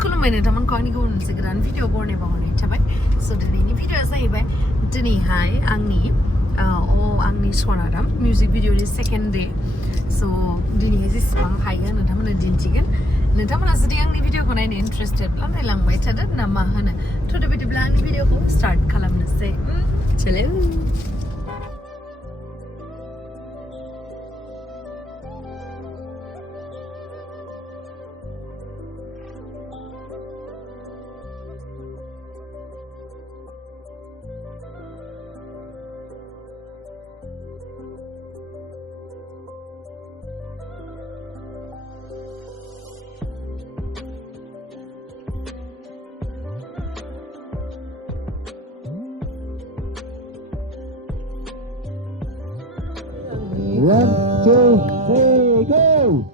Khulumbai नोंथांमोनखौ आंनि गुबुन मोनसे गोदान भिडिअ बरनाय बावहरनाय थाबाय स' दिनैनि भिडिअआ जाहैबाय दिनैहाय आंनि Sonaram मिउजिक भिडिअनि सेकेन्ड डे स' दिनैहाय जेसेबां हायो नोंथांमोननो दिन्थिगोन नोंथांमोना जुदि आंनि भिडिअखौ नायनो इन्ट्रेस्टेडब्ला नायलांबाय थादो ना मा होनो थ' बिदिब्ला आंनि भिडिअखौ स्टार्ट खालामनोसै चलो One, two, three, go!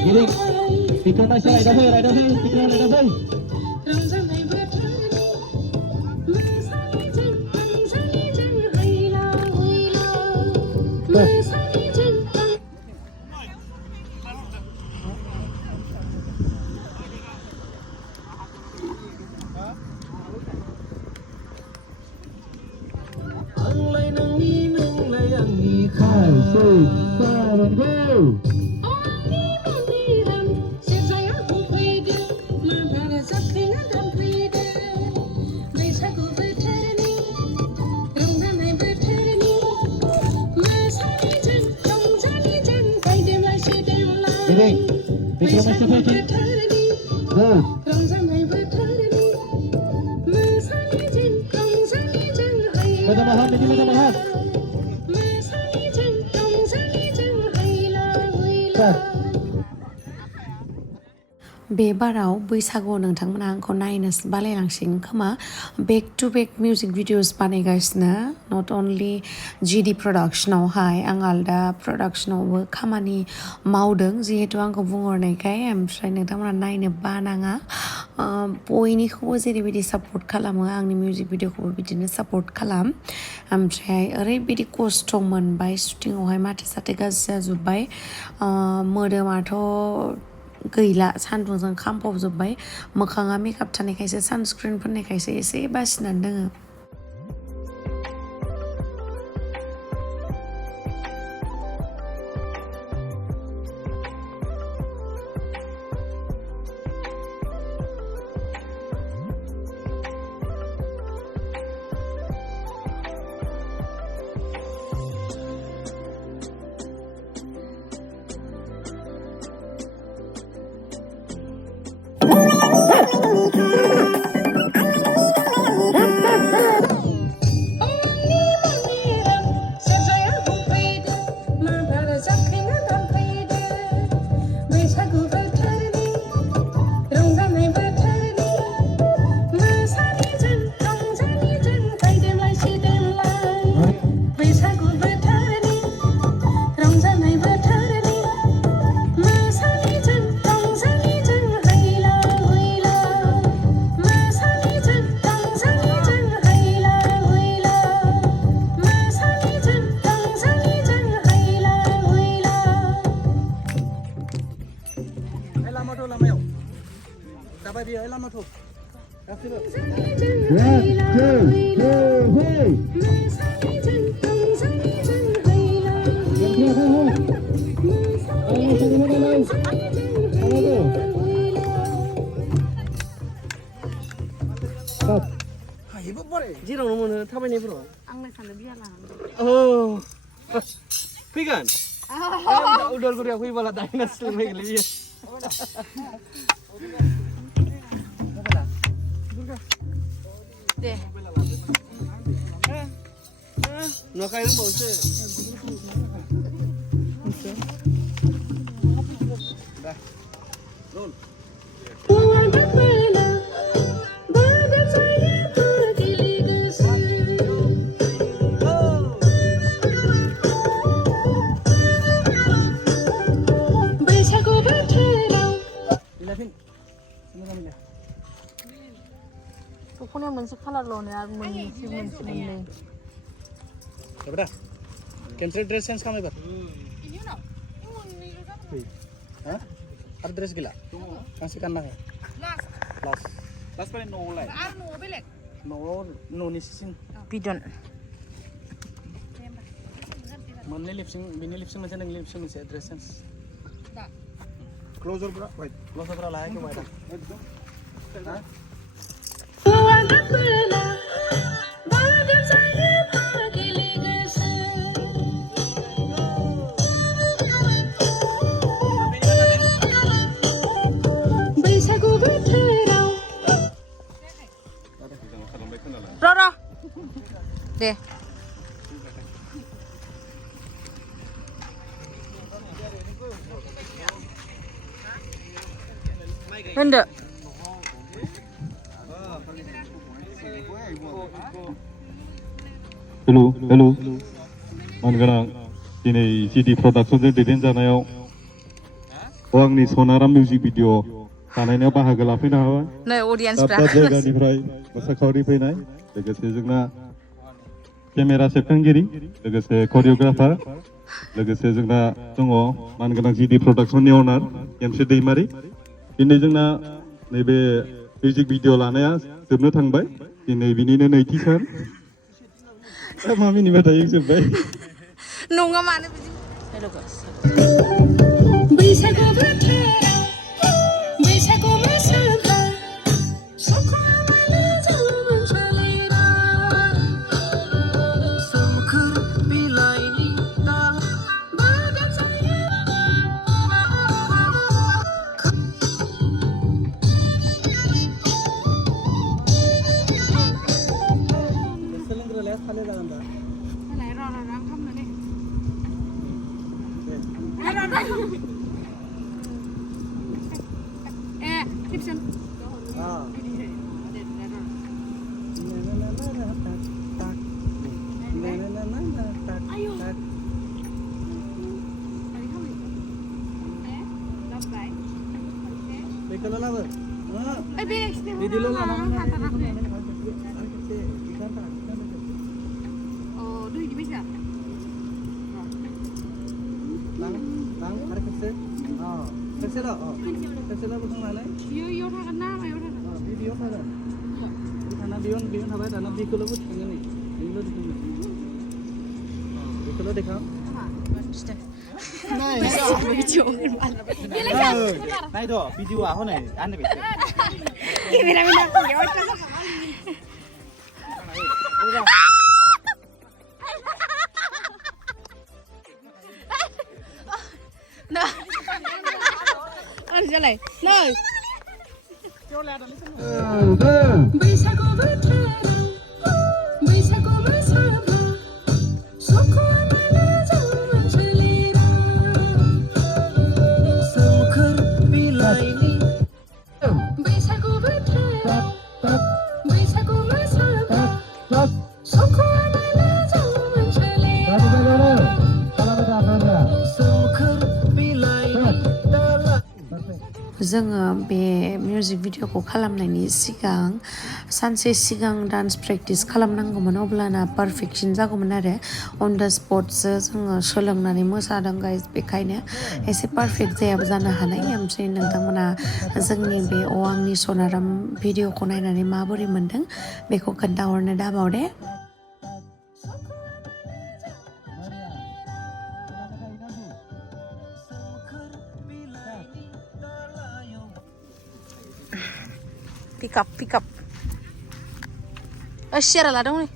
Gini, speaker masih ada speaker ada बे बाराव बैसागुआव नोंथांमोना आंखौ नायनो बालायलांसिगोन खोमा back to back music videos बानायगासिनो नट अनलि जिडि प्रडाक्सनावहाय आं आलदा प्रडाक्सनावबो खामानि मावदों जिहेतु आंखौ बुंहरनायखाय ओमफ्राय नोंथांमोना नायनो बानाङा बयनिखौबो जेरैबायदि सापर्ट खालामो आंनि मिउजिक भिडिअखौबो बिदिनो सापर्ट खालाम ओमफ्राय ओरैबायदि खस्थ' मोनबाय शुटिंआवहाय माथो साथे गाज्रि जाजोब्बाय मोदोमाथ' गैला सान्दुंजों खामफबजोब्बाय मोखाङा मेकआप थानायखायसो सानस्क्रिन फोननायखायसो एसे बासिनानै दोङो जेरावनो मोनो थाबायनायफोराव आंलाय सानो बिया लानांगौ फैगोन उदालगुरियाव फैबोला दाइना सोलोंबाय गोलैयो दे नुवाखै रोंबावसो दख'नाया मोनसे कालारल'नो आरो मोनसे मोननै Coba dah. Cancel dress change kamu ber. Hah? Ada dress gila? Kasihkan lah. Last paling no lah. No ni sisin. बिदन Mana bini lipsing macam neng lipsing macam dress change. Closer bro, wait. Closer bro lah ke mana? Hah? Roro deh Hende Hello Angni CD production design janayaw Angni Sonaram music video kanaynya bahagia lapin hawa Nah audience dapat जायगानिफ्राय मोसाखावरि फैनाय लोगोसे जोंना camera सेबखांगिरि लोगोसे choreographer लोगोसे जोंना दङ मानगोनां GD प्रडाक्शननि अनार एमसी दैमारि दिनै जोंना नैबे मिउजिक भिडिअ लानाया जोबनो थांबाय दिनै बिनिनो नैथि सान मा मिनिबाय थायो जोबबाय नङा मानो बिदि हेलो गाइस बैसागु बोथोराव बैसागु मोसाबा सख'मानो जोंमोन सोलिरा सोमखोर बिलाइनि दाल बागा जायो Selenggra lihat kali dah anda. Kalau lawan, di dulu lah. Oh, duh di bisa. Lang, ada kecil. Kecil lah. Kecil lah bukan mana? Yo थागोन ना मायाव थागोन Video mana? Di sana bion apa? Dana di kalau buat ini. Video di sini. Di kalau dekam. Naidw, video apa nih? Anda bisa. Nah. Ăn ra này. Nơi. बैसागु बोथोराव बैसागु मोसाबा सख'मानो जोंमोन सोलिरा सोमखोर बिलाइनि बैसागु बोथोराव बैसागु मोसाबा सख'मानो जोंमोन सोलिरा सोमखोर बिलाइनि दाला जोङो बे मिउजिक भिडिअखौ खालामनायनि सिगां सानसे सिगां डान्स प्रेक्टिस खालामनांगौमोन अब्लाना पारफेक्शन जागौमोन आरो अन द स्पटसो जोङो सोलोंनानै मोसादों गाइस बेखायनो एसे पारफेक्ट जायाबो जानो हानाय ओमफ्राय नोंथांमोना जोंनि बे आंनि सनाराम भिडिअखौ नायनानै माबोरै मोनदों बेखौ खोन्थाहरनो दाबाव दे Pick up. Share lah dong nih.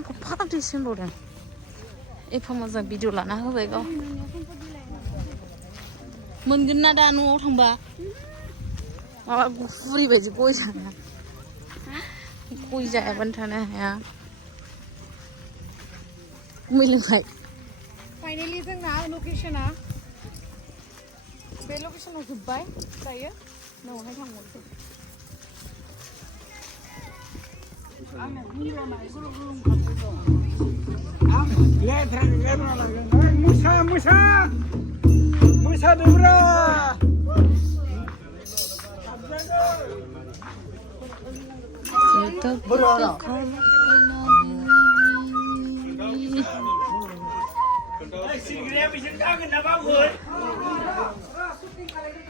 Aku parah di sini loh. Pemazang video lah nah hobai kau. Mwngwn दा न'आव थांबा माबा गुफुरि बायदि गय जाना गय जायाबानो थानो हाया मैलोंबाय फाइनली जोंना लकेशना बे लकेशनाव जोब्बाय दायो न'आवहाय थांबावनोसै Musa dura.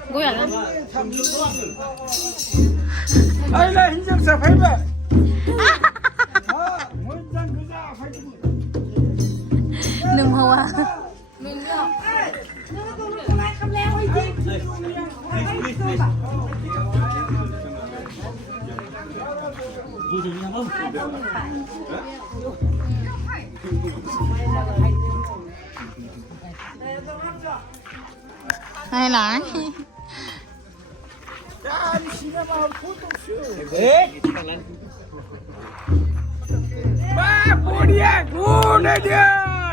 Gue ya kan? Ayolah hinjam sampai ba. Mwjang kerja apa itu? Nung hawa. Hay là Dia, guna dia.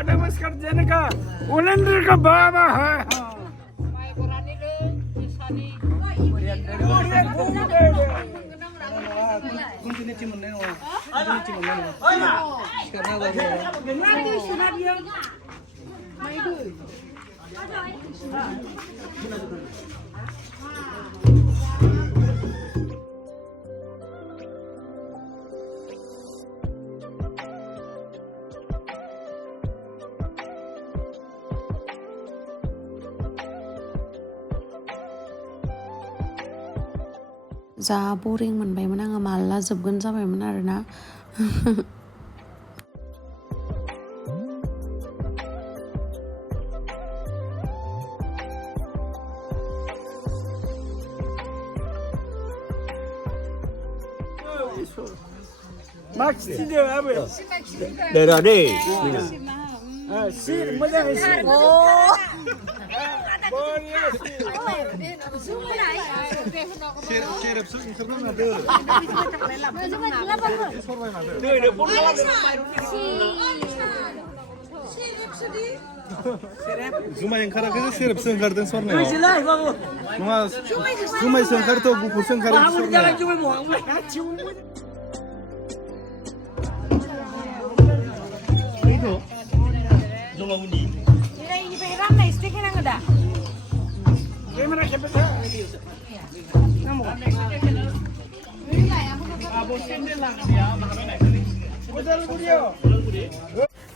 Namaskar Janaka. Ulendra ka baba hai. जा boring मोनबायमोन आङो माला जोबगोन जाबायमोन आरोना Max dia apa? Dah deh. Sir, mwjang sir. oh Boleh sir. Sirap sun karena ada. Zuma yang kara kita sirap sun karden sorne. Mas Zuma sun karto buku sun karden sorne. Itu. Zuma undi. Ini pegang nih stick yang ada. Kamera siapa sah?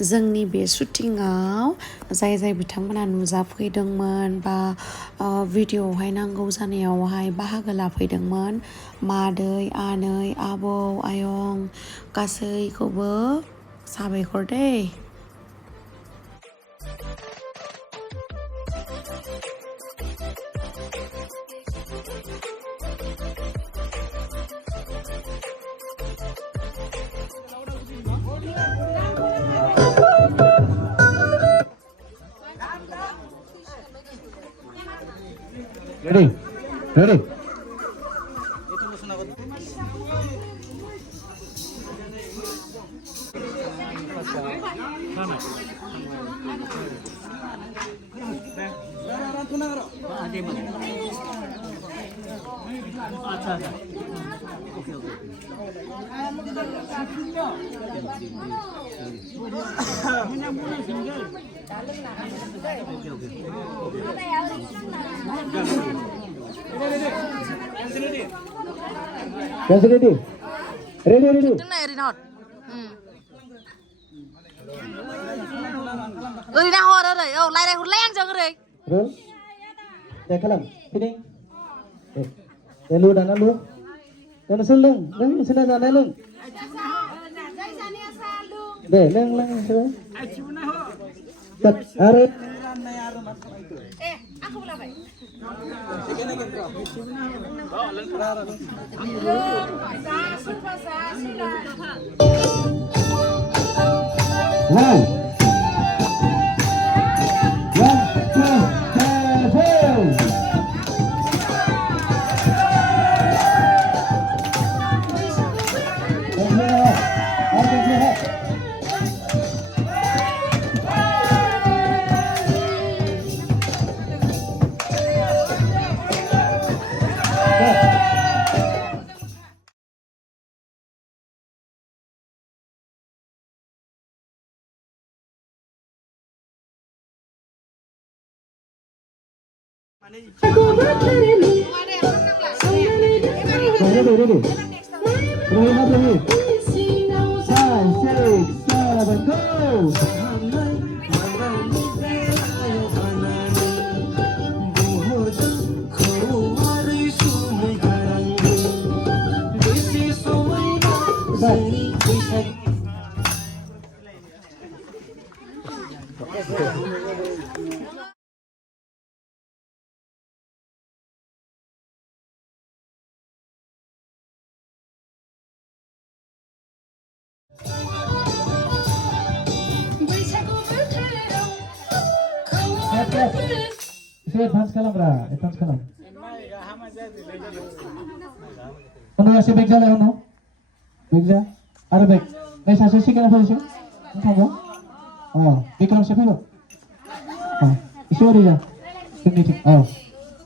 जोंनि बे शुटिंआव जाय जाय बिथांमोना नुजाफैदोंमोन बा भिडिअआवहाय नांगौ जानायावहाय बाहागो लाफैदोंमोन मादै आनै आबौ आयं गासैखौबो साबायखर दे Ready? Ready? Yes, ready? Ready, ready? Tiếng này Rinhot. Rinhot ở đây, lại đây hụt len cho cái đây. Rồi. Để khalamw. Finish. Để lu đàn lu. Để nó sơn lưng, lưng sơn ra lên lưng. Để lưng lưng xuống. Chặt, are. Aku boleh baik. One. Ready, ready. Ready, not ready. 5, 6, 7, go. Itu advance kalam bra, advance kalam. Ono masih back jalan ono, back jalan. Ada back. Saya sih kenapa sih? Kamu? Oh, Vikram siapa itu? Oh, isu dia. Ini. Oh,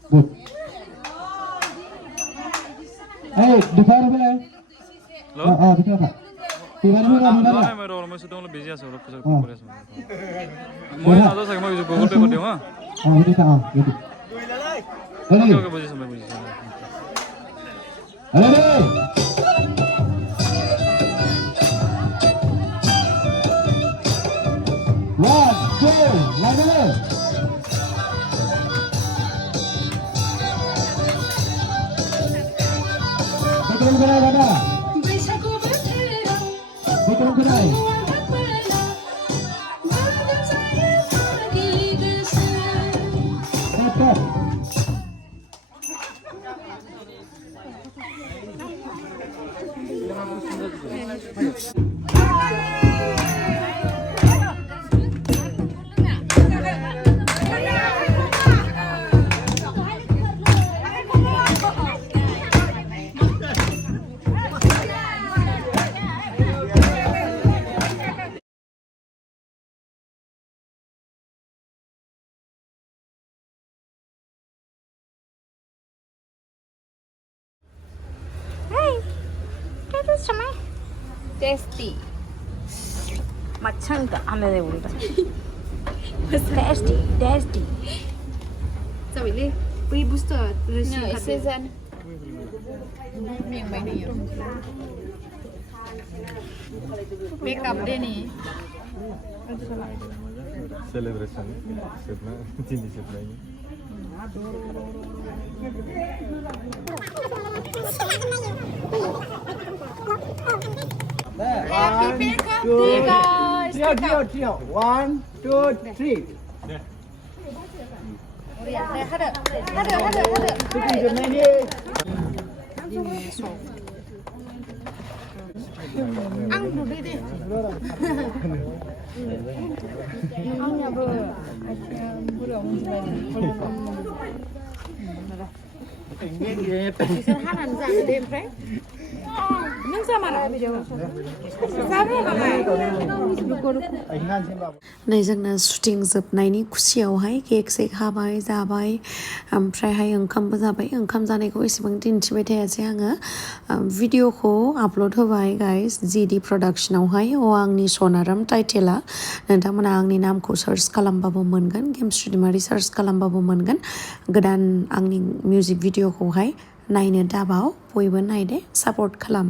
good. Hey, di mana bela? Oh, Vikram pak. Di mana bela? मैं role में सुटों busy है सब कुछ पूरे सब मैं ना तो सके मैं गूगल पे कर दूंगा Oh, ini tak. Ready. Ready. Okay बुझी सब बुझी Ready. One, two, lagi. Vikram kena mana? Vikram kena. Stop. Tasty मच्छंग का हमें दे बोलता tasty tasty Sao bị lên? Pre-booster no season miệng bánh này make up đây nè celebration setna chini setna ini happy birthday guys Trio. 1, 2, 3. ăn được đi Bisa hanan sa đêm đấy. Nhưng sao mà lại video? Sao vậy bà mày? नै जोंना shooting जोबनायनि खुसियावहाय cake सेक हाबाय जाबाय ओमफ्रायहाय ओंखामबो जाबाय ओंखाम जानायखौ एसेबां दिन्थिबाय थायासै आङो भिडिअखौ आपल'ड होबाय गाइस जिडि प्रडाक्सनावहाय आंनि सनाराम टाइटेला नोंथांमोना आंनि नामखौ सार्च खालामबाबो मोनगोन गेम स्टुडिय'आरि सार्च खालामबाबो मोनगोन गोदान आंनि मिउजिक भिडिअखौहाय नायनो दाबाव बयबो नायदे सापर्ट खालाम